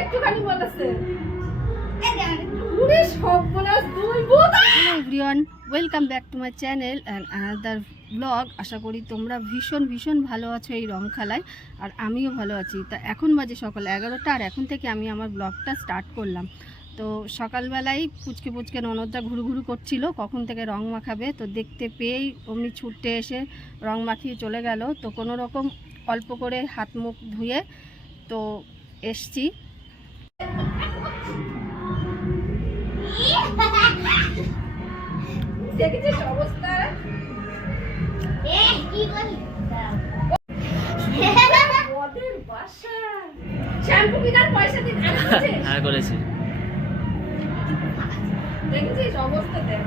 একটুখানি বলেছে পুরো সর্বনাশ দুই বোধ। Hello everyone, welcome back to my channel and another blog. আশা করি তোমরা ভীষণ ভালো আছো এই রং খেলায়, আর আমিও ভালো আছি। তা এখন বাজে সকাল 11টা, আর এখন থেকে আমি আমার ব্লগটা স্টার্ট করলাম। তো সকালবেলায় পুচকে ননদটা ঘুরু করছিল কখন থেকে রং মাখাবে, তো দেখতে পেয়েই অমনি ছুটে এসে রং মাখিয়ে চলে গেল। তো কোনো রকম অল্প করে হাত মুখ ধুয়ে তো এসছি। দেখেছিস অবস্থা? ওদের বাসা শ্যাম্পু কেনার পয়সা দিতে হ্যাঁ করেছি। দেখেছিস অবস্থা? দেখ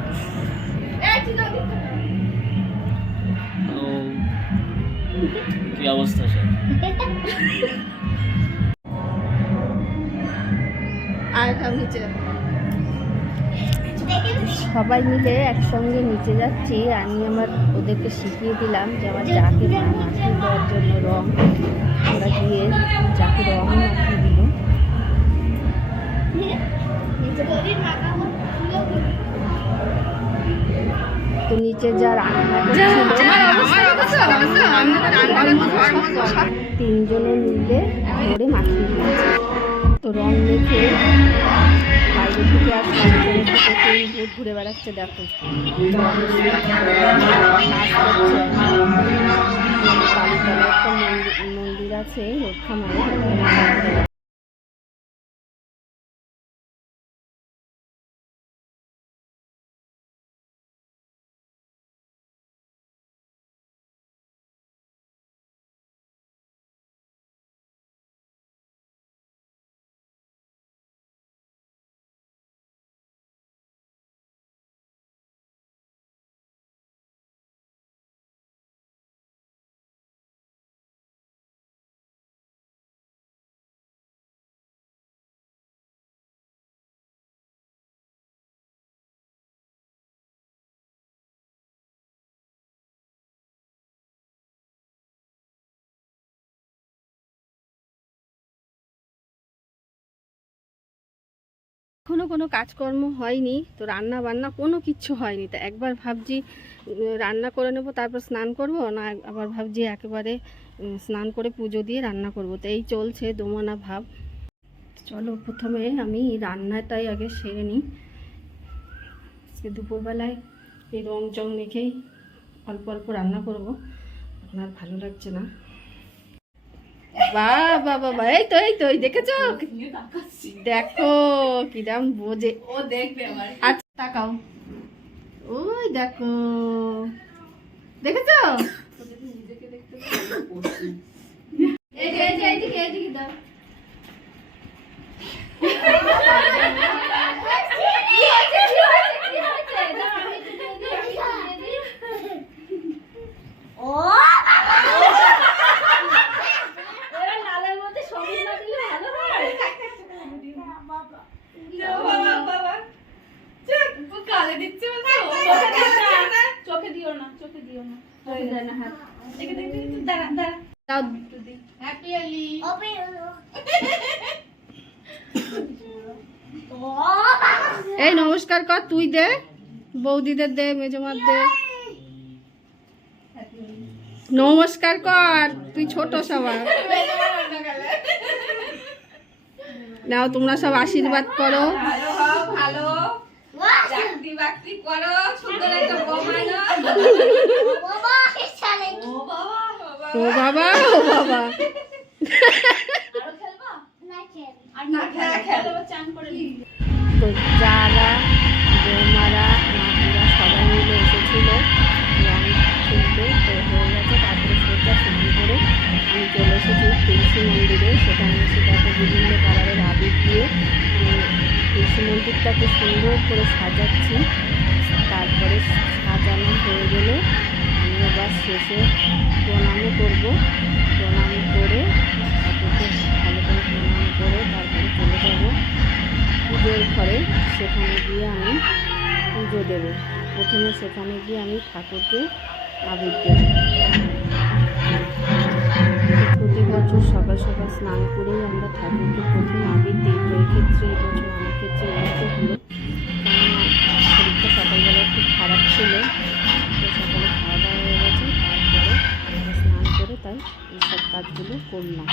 কি অবস্থা সব। আর নিচে সবাই মিলে একসঙ্গে নিচে যাচ্ছি। আমি ওদেরকে শিখিয়ে দিলাম যে আমার যাকে মাখিয়ে দেওয়ার জন্য রং, ওরা গিয়ে যাকে রং মাখিয়ে দিল। তো নিচে যা রান্না তিনজনে মিলে ধরে মাখিয়ে দিয়েছে। তো রং মেখে বাইরে থেকে আসলে ঘুরে বেড়াচ্ছে। দেখো কালীতলা একটা মন্দির আছে রক্ষামায়ের। কোনো কাজকর্ম হয়নি, তো রান্না বান্না কোনো কিচ্ছু হয়নি। তো একবার ভাবছি রান্না করে নেবো, তারপর স্নান করব, না আবার ভাবছি একেবারে স্নান করে পুজো দিয়ে রান্না করব। তো এই চলছে দোমনা ভাব। চলো প্রথমে আমি রান্নাটাই আগে সেরে নিই। আজকে দুপুরবেলায় এই রং চং মেখেই অল্প রান্না করব, এখন আর ভালো লাগছে না। বাবা এই তো দেখেছো? দেখো কিরাম বোঝে, ও দেখবে। আচ্ছা তাকাও, ওই দেখো, দেখেছো? এইদিকে দাও। এই নমস্কার কর, তুই দে, বৌদিদের দে, মেজমার দে, নমস্কার কর, তুই ছোট সবার। নাও তোমরা সব আশীর্বাদ করো। ভালো চাকরি বাকরি করো, সুন্দর একটা বউ আনো। ও বাবা তো যারা বৌমারা মাকুরা সবাই মিলে এসেছিল রং খেলতে, তো হয়ে গেছে। তারপরে সোজা শুরু করে আমি চলে এসেছি তুলসী মন্দিরে। সেখানে এসে দেখো বিভিন্ন কালারের আবির দিয়ে তুলসী মন্দিরটাকে সুন্দর করে সাজাচ্ছি। তারপরে সাজানো হয়ে গেলে আমি আবার শেষে প্রণামও করবো। প্রণাম করে ঠাকুরকে ভালো করে প্রণাম করে তারপরে চলে যাব পুজোর ঘরে। সেখানে গিয়ে আমি পুজো দেবো। প্রথমে সেখানে গিয়ে আমি ঠাকুরকে আবির দেব। প্রতি বছর সকাল সকাল স্নান করেই আমরা ঠাকুরকে প্রথমে আবির কাজগুলো করলাম।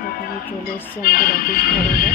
দেখো আমি চলে এসেছি আমাদের অফিস ঘরে।